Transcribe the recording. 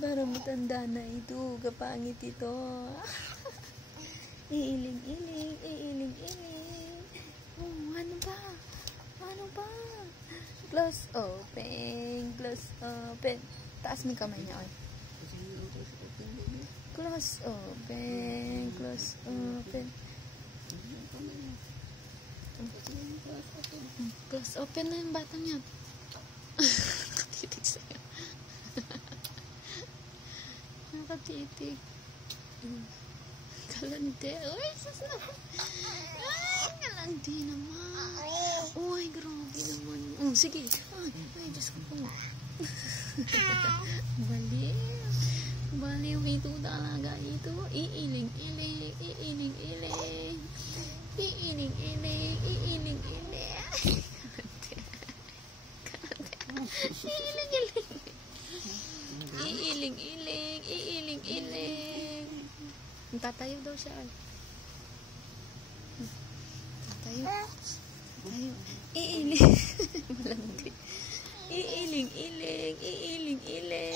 Para matanda na ito. Kapangit ito. Iiling-iling. Iiling-iling. Oh, ano ba? Ano ba? Close open. Close open. Taas mo yung kamay niya, oy. Close open. Close open. Close open na yung batang yan. Nakatitig sa'yo. Nakatitig. Kalante. Uy, sus na. Ay, kalante naman. Uy, grabe naman. Sige. Ay, Diyos ko po. Baliw. Baliw ito talaga ito. Iiling-iling. Iiling-iling. Iiling-iling. Iiling-iling. Iiling-iling. Iiling-iling. Iiling-iling. Tatayo daw siya. Tatayo. Tatayo. Iiling. Malandi. Iiling-iling. Iiling-iling.